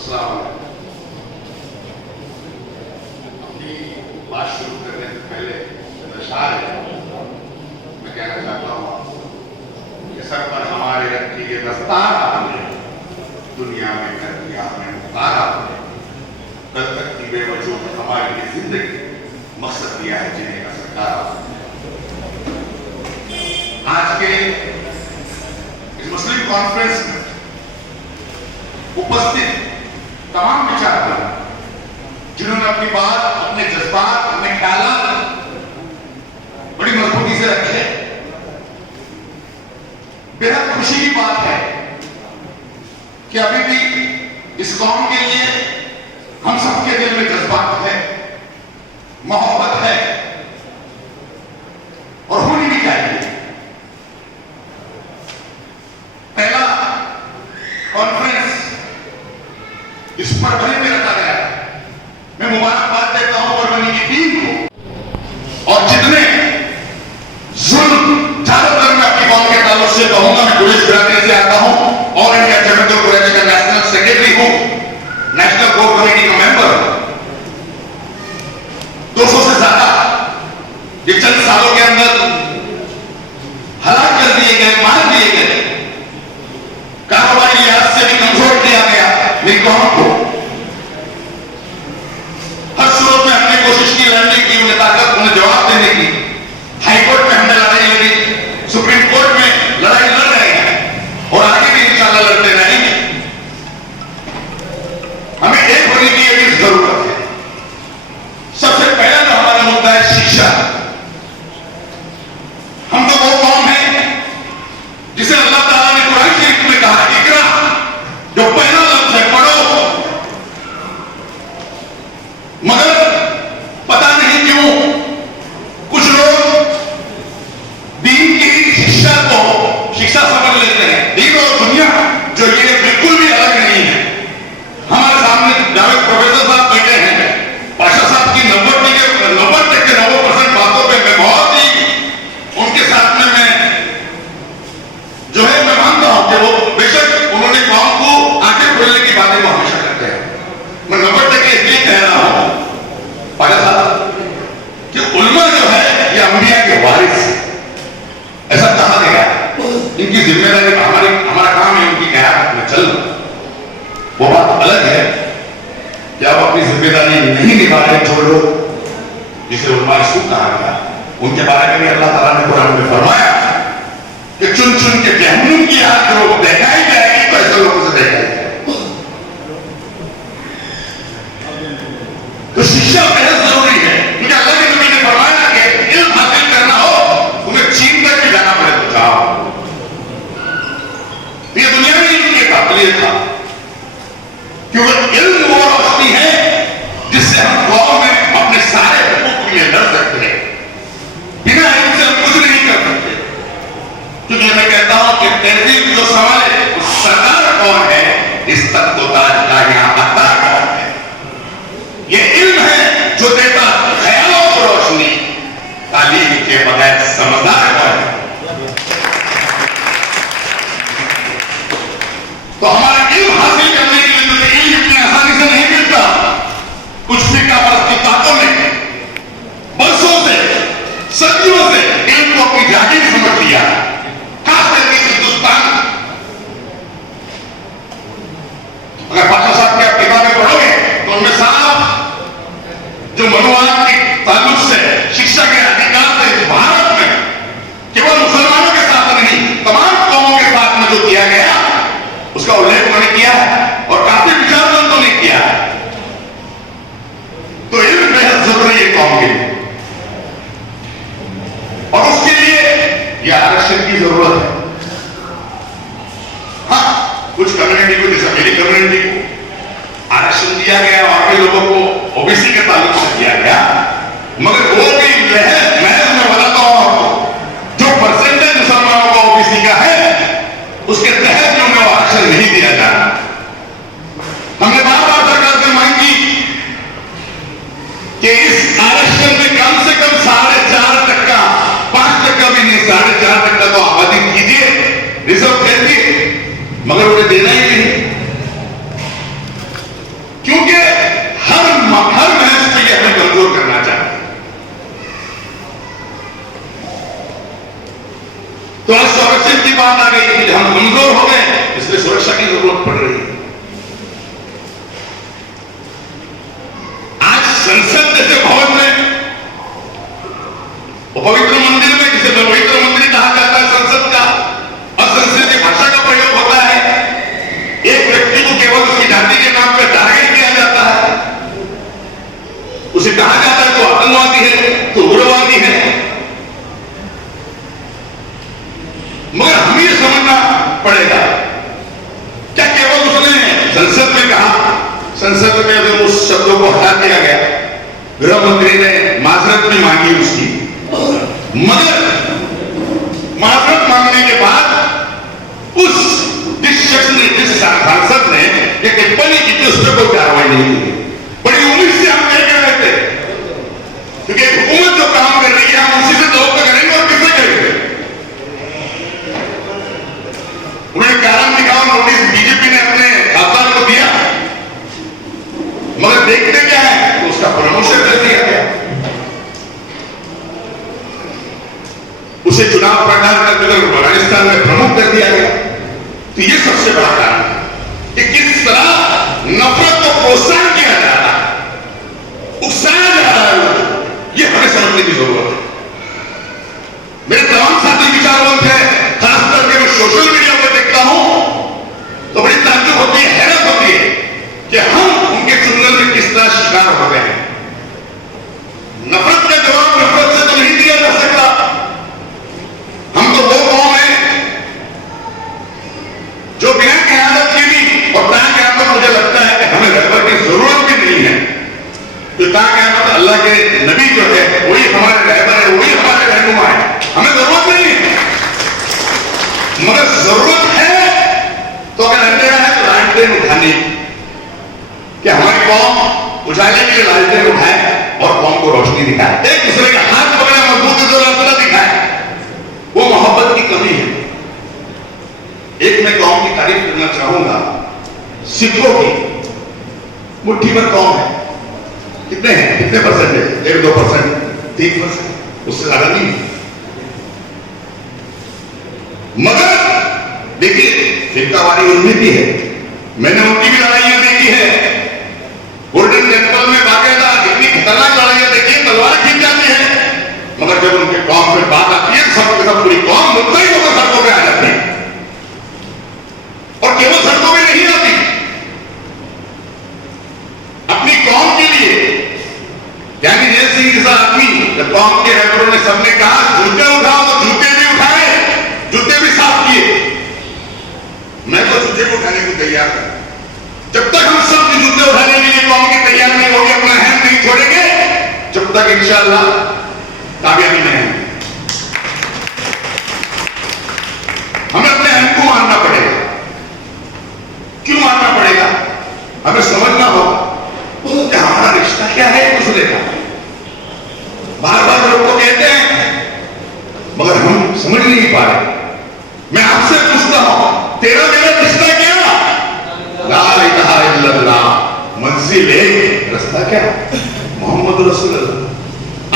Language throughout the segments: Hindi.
अस्सलाम वालेकुम। अपनी बात शुरू करने से पहले इशार है, मैं कहना चाहता हूँ कि सर पर हमारे रखी ये दस्तार आपने दुनिया में कर दिया, हमें मुख्तार आपने कल तक की बेवजूद हमारी ये जिंदगी मकसद दिया है जीने का सरकार आपने। आज के इस मुस्लिम कॉन्फ्रेंस में उपस्थित तमाम विचारधारा जिन्होंने अपनी बात, अपने जज्बात, अपने ख्यालात बड़ी मजबूती से रखे, बेहद खुशी की बात है कि अभी भी इस कौम के लिए हम सबके दिल में जज्बात है, मोहब्बत है और होनी भी चाहिए। पहला कॉन्फ्रेंस इस परभनी में रखा गया है। मैं मुबारकबाद देता हूं परभनी की टीम को, और जितने जुल्म ज्यादातर मैं अपनी कौम के ताल्लुक से कहूंगा, मैं पुलिस बिरादरी से आता हूं और इंडिया जमात कुरैश का नेशनल सेक्रेटरी हूं, नेशनल कोर कमेटी का मेंबर हूं। 200 से ज्यादा ये चंद सालों के अंदर हलाक कर दिए गए, मार दिए गए, कारोबारी लिहाज से भी कमजोर किया गया मेरी कौम को। हर सूरत में हमने कोशिश की, लड़ने की, उन्हें ताकत, उन्हें जवाब देने की। हाईकोर्ट में हमने लड़ाई लड़ी, सुप्रीम कोर्ट में लड़ाई लड़ रहे हैं और आगे भी इंशाल्लाह लड़ते रहेंगे। हमें एक होने की यही जरूरत है। सबसे पहला जो हमारा मुद्दा है शिक्षा। हम तो वो कौम है जिसे अल्लाह ताला ने कुरान शरीफ में कहा, इकरा, जो पहला लफ्ज है पढ़ो। मगर पता नहीं क्यों कुछ लोग दीन की शिक्षा को शिक्षा समझ लेते हैं। दीन और दुनिया जो ये बिल्कुल भी अलग नहीं है। हमारे सामने जावेद प्रोफेसर साहब बैठे हैं, पाशा साहब की 90% बातों पे मैं बहुत ही उनके साथ में मैं जो है मैं मानता हूं कि वो बेशक उन्होंने कौम को आंखें खोलने की बातें वो हमेशा करते हैं। मैं 90% इसलिए कह रहा हूं पाशा साहब कि उल्मा जो है ये अंबिया के वारिस है, ऐसा कहा गया। इनकी जिम्मेदारी हमारा काम है उनकी क़यादत में चलना। वो बात अलग है कि आप अपनी जिम्मेदारी नहीं निभा रहे, जो लोग जिसे उल्मा सूद कहा गया, उनके बारे में भी अल्लाह ताला ने कुरान में फरमाया कि चुन चुन के जहन्नुम की आग जो दिखाई जाएगी तो ऐसे लोगों से दिखाई जाएगी। तो शिक्षा बेहद जरूरी है, क्योंकि अल्लाह के नबी ने फरमाया कि इल्म हासिल करना हो तुम्हें चीन तक भी जाना पड़े तो जाओ। ये दुनिया में इनकी काबिलियत था, क्योंकि इल्म वो रोशनी है जिससे हम कौम में अपने सारे हुकूक के लिए लड़ सकते हैं। बिना इल्म से हम कुछ नहीं कर सकते। क्योंकि मैं कहता हूं कि तहजीब जो सवाल है उस सरकार कौन है, इस तक तो ताज का यहां अता कौन है। ये इल्म है जो देता ख्यालों को रोशनी, तालीम के बगैर समझदार कौन है। तो हमारा इल्म हासिल करने के लिए तो इल्म इतनी आसानी से नहीं मिलता। कुछ फिक्र परस्ती ताकों ने बरसों से, सदियों से इल्म को अपनी जागीर समझ लिया। खास करके हिंदुस्तान, अगर पाशा साहब की आप किताबें पढ़ोगे तो उनमें साफ जो मनुवाद के ताल्लुक से शिक्षा के अधिकार से इस भारत में केवल मुसलमानों के साथ नहीं तमाम कौमों के साथ में जो किया गया उसका उल्लेख उन्होंने किया है और काफी विचारवंतों ने किया है। तो इल्म बेहद जरूरी है कौम के लिए, और उसके लिए यह आरक्षण की जरूरत है। हाँ, कुछ कम्युनिटी को, जैसे मेरी कम्युनिटी को आरक्षण दिया गया और भी लोगों को ओबीसी के ताल्लुक से दिया गया, मगर वो भी महज में बताता हूं आपको, जो परसेंटेज मुसलमानों को ओबीसी का है उसके तहत जो उन्हें आरक्षण नहीं दिया जा रहा। हमने बार बार सरकार से मांग की कि इस आरक्षण में कम से कम 4.5%, 5% भी नहीं, 4.5% तो आबादी कीजिए, रिजर्व कर दिए, मगर उन्हें देना ही नहीं। गृह मंत्री ने माजरत भी मांगी उसकी, मगर माजरत मांगने के बाद जिस शख्स ने, जिस सांसद ने ये टिप्पणी की थी, उस पर कोई कार्रवाई नहीं की। बड़ी उम्मीद से हम नहीं कर रहे थे, क्योंकि हुकूमत जो काम कर रही है हम उसी से तौर पर करेंगे और किससे करेंगे। उन्होंने कारण दिखाओ, नोटिस बीजेपी ने अपने खासदार को दिया, मगर देखते क्या है तो उसका प्रमोशन कर दिया गया, उसे चुनाव प्रचार करते हुए अफगानिस्तान में प्रमुख कर दिया गया। तो ये सबसे बड़ा कारण है कि किस तरह नफरत को प्रोत्साहन किया जा रहा है, उकसाया जा रहा है, ये हमें समझने की जरूरत है। मेरे तमाम साथी विचारवंत हैं, खास करके मैं सोशल मीडिया पर देखता हूं तो बड़ी ताज्जुब होती है, हैरत होती है कि हम उनके चुंगल में किस तरह शिकार हो गए हैं। नफरत का जवाब नफरत से तो नहीं दिया जा सकता। हम तो वो कौम है जो बिना क़यादत के भी, और ताकि क़यामत मुझे लगता है कि हमें रहबर की जरूरत भी नहीं है, तो ताकि क़यामत अल्लाह के नबी जो है वही हमारे रहबर है, वही हमारे रहनुमा है, हमें जरूरत नहीं है। मगर जरूरत है तो अगर अंधेरा है तो लालटेन उठाने, कि हमारी कौम उजाले के लिए लालटेन उठाए और कौम को रोशनी दिखाए, एक दूसरे का हाथ पकड़े, मजबूती से रास्ता दिखाए। वो मोहब्बत की कमी है। एक मैं कौम की तारीफ करना चाहूंगा, सिखों की मुट्ठी भर कौम है। कितने हैं, कितने परसेंटेज? 1-2%, 3%, उससे ज्यादा नहीं। मगर देखिए फिरकावारी उनमें भी है, मैंने उनकी भी लड़ाइयां देखी है। गोल्डन टेम्पल में बाकायदा इतनी खतरनाक लड़ाइयां देखी, तलवार खींच जाती है, मगर जब उनके कौम में बात आती है सबके सब पूरी कौम मुद्दा ही होकर सड़कों पे आ जाती है। और केवल सड़कों में नहीं आती, अपनी कौम के लिए, यानी जैल सिंह जैसा आदमी, जब कौम के रहबरों ने सबने कहा जूते उठाओ तो जूते भी उठाए, जूते भी साफ किए। मैं तो जूते को उठाने को तैयार हूं। जब तक हम सब जूते उठाने के लिए कौम की तैयार नहीं होगी, अपना हैंड नहीं छोड़ेंगे, जब तक इंशाअल्लाह कामयाबी नहीं है। हमें अपने हैंड को मानना पड़ेगा। क्यों मानना पड़ेगा? हमें समझना होगा कि हमारा रिश्ता क्या है एक दूसरे का। बार बार लोग तो कहते हैं मगर हम समझ नहीं पा रहे। मैं आपसे पूछता हूं, तेरा मेरा रिश्ता क्या? ला इलाहा इल्लल्लाह, मंजिल एक, रास्ता क्या? मोहम्मद रसूलुल्लाह।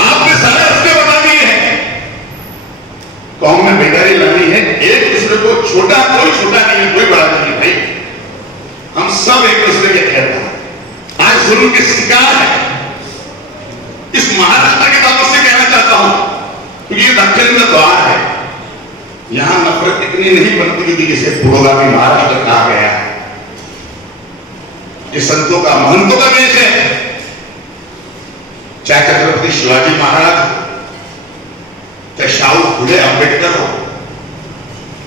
आपने सारे रास्ते बता दिए हैं। कौम में बेदारी लानी है, एक दूसरे को छोटा, कोई छोटा नहीं है, कोई बड़ा नहीं है भाई, हम सब एक दूसरे के कहते हैं। आज जुल्म के शिकार है। इस महाराष्ट्र के ताल्लुक से कहना चाहता हूं, क्योंकि ये दक्षिण का द्वार है, यहां नफरत इतनी नहीं बनती कि जिसे पुरोगामी महाराष्ट्र कहा गया है। ये संतों का, महंतों का देश है। चाहे छत्रपति शिवाजी महाराज हो, चाहे शाहू फुले अंबेडकर हो,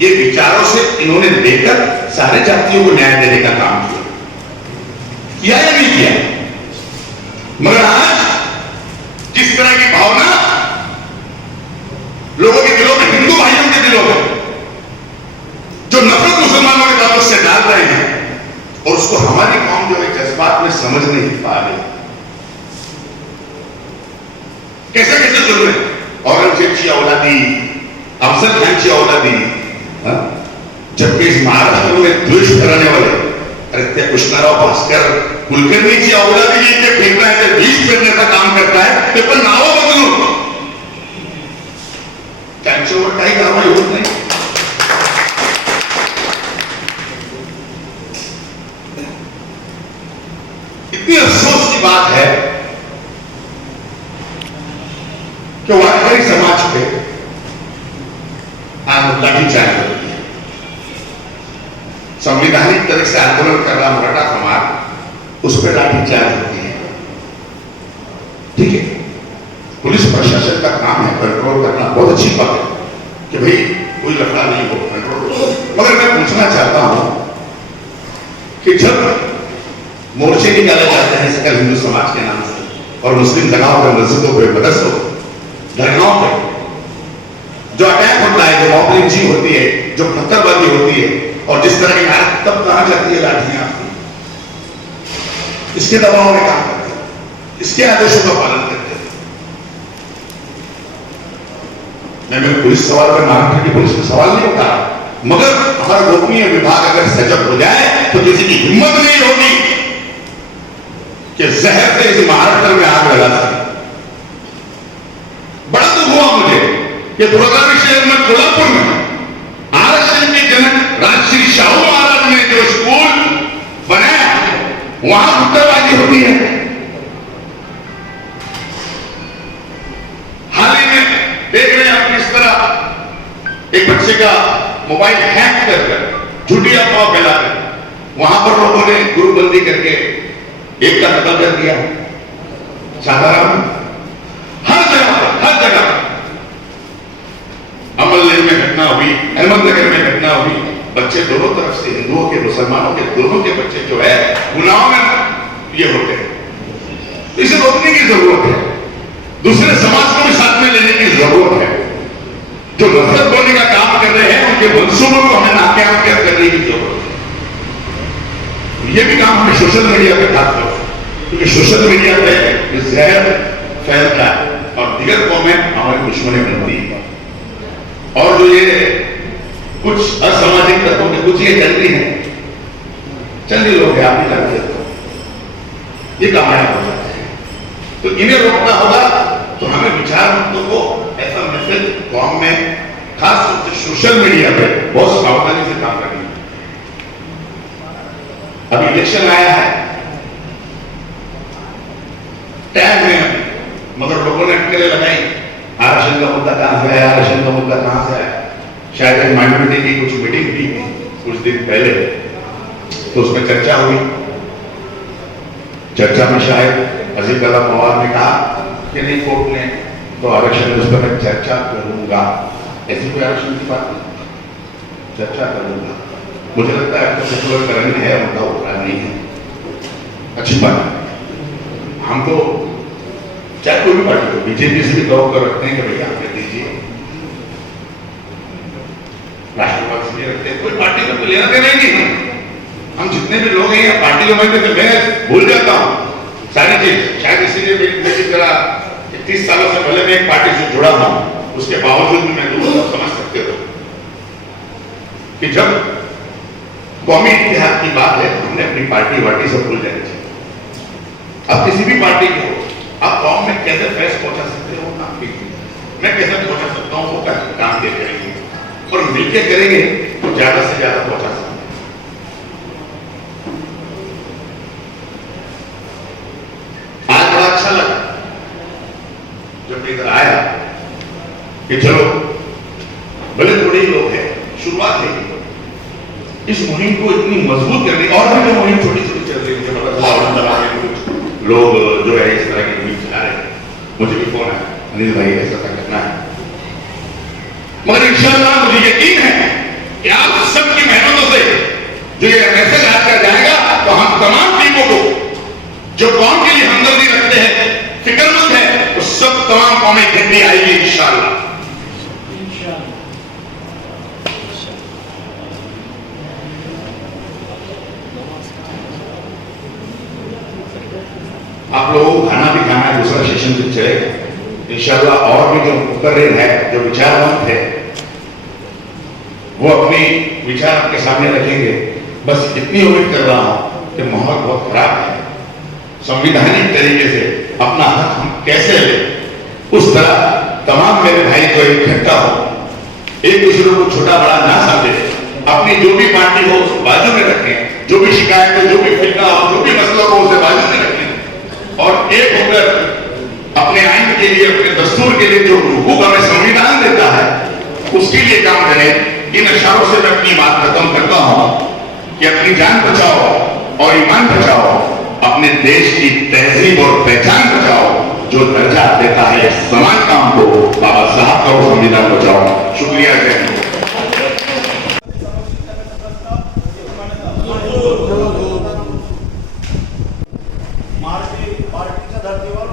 ये विचारों से इन्होंने लेकर सारे जातियों को न्याय देने का काम किया या नहीं किया? मगर आज जिस तरह की भावना लोगों के दिलों में, हिंदू भाइयों के दिलों में, जो नफरत मुसलमानों के ताल्लुक से डाल रहे हैं, और उसको हमारी कौम जो है जज्बात में समझ नहीं पा रही। कैसे कैसे जुल्म है, औरंगजेब की औलादी, अफजल खान की औलादी, जबकि इस महाराष्ट्र में द्वेष कराने वाले, अरे कृष्णाराव भास्कर कुलकर्णी की औलादी के फेंकना है, बीज फेंकने का काम करता है, तो पर नाव बदलू, त्यांच्यावर काही कारवाई होत नाही। इतनी अफसोस की बात है कि वारकरी समाज पे आज लाठीचार्ज होती है। संवैधानिक तरह से आंदोलन कर रहा मराठा समाज, उस पर लाठीचार्ज होती है। ठीक है, पुलिस प्रशासन का काम है कंट्रोल करना, बहुत अच्छी बात है कि भाई कोई लफड़ा नहीं हो, कंट्रोल। मगर मैं पूछना चाहता हूं कि जब मोर्चे निकाले जाते हैं सकल हिंदू समाज के नाम से और मुस्लिम जगहों पे, मस्जिदों पे, मदरसों, दरगाहों पे जो अटैक होता है, जो मॉबलिंग होती है, जो पत्थरबाजी होती है, और जिस तरह की नारक तब कहां जाती है लाठियां आपकी, इसके दबाव में काम करते हैं, इसके आदेशों का पालन करते हैं। मैं मेरे पुलिस सवाल पर महाराष्ट्र की पुलिस में सवाल नहीं उठा, मगर हमारा गोपनीय विभाग अगर सजग हो जाए तो किसी की हिम्मत नहीं होगी कि जहर से इस महाराष्ट्र में आग लगा सके। बड़ा दुख हुआ मुझे कि दुर्गावी शहर में, कोल्हापुर में आरक्षण के जनक राजश्री शाहू महाराज ने जो स्कूल बनाया, वहां पत्थरबाजी होती है। हाल ही में देख रहे हैं आप किस तरह एक बच्चे का मोबाइल हैक कर झूठी अफवाह फैलाकर वहां पर लोगों ने ग्रुपबंदी करके एक का कत्ल कर दिया। साधारण हर जगह अमलनगर में घटना हुई, अहमदनगर में घटना हुई। बच्चे दोनों तरफ से, हिंदुओं के, मुसलमानों के, दोनों के बच्चे जो है गुनाहों में ये होते हैं। इसे रोकने की जरूरत है, दूसरे समाज को भी साथ में लेने की जरूरत है। जो नफरत बोलने का काम कर रहे हैं उनके मंसूबों को हमें नाकाम करने की जरूरत है। ये भी काम हमें सोशल मीडिया पे खास करो, क्योंकि सोशल मीडिया पे जहर फैलता है और दिगर कौमें हमारी दुश्मनी बनती है। और जो ये कुछ असामाजिक तत्वों के कुछ ये चलती है, चंदी लोग हैं, आप नहीं जानते, ये कामयाब हो जाते हैं। तो इन्हें रोकना होगा तो हमें विचार मुक्तों को ऐसा मैसेज कौम में, खास रूप से सोशल मीडिया पे बहुत सावधानी से काम करनी है। अभी इलेक्शन आया है, टाइम है, मगर लोगों ने अटकलें लगाई, आरक्षण का मुद्दा कहां से है, आरक्षण का मुद्दा कहां से है। शायद एक माइनॉरिटी की कुछ मीटिंग हुई कुछ दिन पहले, तो उसमें चर्चा हुई। चर्चा में शायद अजीत दादा पवार ने कहा कि नहीं, कोर्ट ने तो आरक्षण, उस पर मैं चर्चा करूंगा। ऐसी कोई आरक्षण की बात नहीं, चर्चा करूंगा। मुझे लगता है तो सेकुलर करनी है, मुद्दा उठा नहीं है, अच्छी बात है। हम तो चाहे कोई भी पार्टी हो, बीजेपी से भी दौड़ कर रखते हैं कि भैया हमें दीजिए, राष्ट्रवाद से भी रखते हैं, कोई पार्टी का कोई लेना देना ही नहीं। हम जितने भी लोग हैं यहाँ पार्टी में, मैं भूल जाता हूँ सारी चीज। शायद इसीलिए मेरी तरह 30 सालों से पहले मैं एक पार्टी से जुड़ा हूं, उसके बावजूद भी मैं दूर समझ सकते हो कि जब कौमी इतिहास की बात है तो हमने अपनी पार्टी वार्टी सब भूल जानी चाहिए। अब किसी भी पार्टी को आप कौम में कैसे फैस पहुंचा सकते हो, काम कीजिए। मैं कैसे पहुंचा सकता हूं, वो काम के करेंगे और मिलकर करेंगे तो ज्यादा से ज्यादा पहुंचा सकते हैं। आज बड़ा अच्छा लगा जब इधर आया कि चलो भले थोड़े ही लोग हैं, शुरुआत है इस मुहिम को इतनी मजबूत करने। और भी जो मुहिम छोटी छोटी चल रही है, लोग जो है इस तरह की मुहिम चला रहे हैं। मुझे भी फोन है, अनिल भाई ऐसा करना है, मगर इंशाअल्लाह मुझे यकीन है कि आप सबकी मेहनतों से जो ये मैसेज आकर जाएगा तो हम तमाम टीमों को जो कौम के लिए हमदर्दी रखते हैं, फिक्रमंद है, वो सब तमाम कौमें इकट्ठी आएगी इंशाअल्लाह। आप लोगों को खाना भी खाना है, दूसरा सेशन भी चलेगा इंशाअल्लाह। और भी जो मुकर्रिर है, जो विचारवंत है, वो अपनी विचार आपके सामने रखेंगे। बस इतनी उम्मीद कर रहा हूं कि माहौल बहुत खराब है, संविधानिक तरीके से अपना हक हम कैसे ले, उस तरह तमाम मेरे भाई को इकट्ठा हो, एक दूसरे को छोटा बड़ा ना समझे, अपनी जो भी पार्टी हो उसको बाजू में रखें, जो भी शिकायत हो, जो भी फितना हो, जो भी मसला हो उसे बाजू में रखें और एक होकर अपने आइन के लिए, अपने दस्तूर के लिए जो हुकूक हमें संविधान देता है उसके लिए काम करें। इन इशारों से मैं अपनी बात खत्म करता हूं कि अपनी जान बचाओ और ईमान बचाओ, अपने देश की तहजीब और पहचान बचाओ, जो दर्जा देता है समान काम को, बाबा साहब का वो संविधान बचाओ। शुक्रिया, जय हिंद। पार्टीच्या धर्तीवर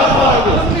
जिंदाबाद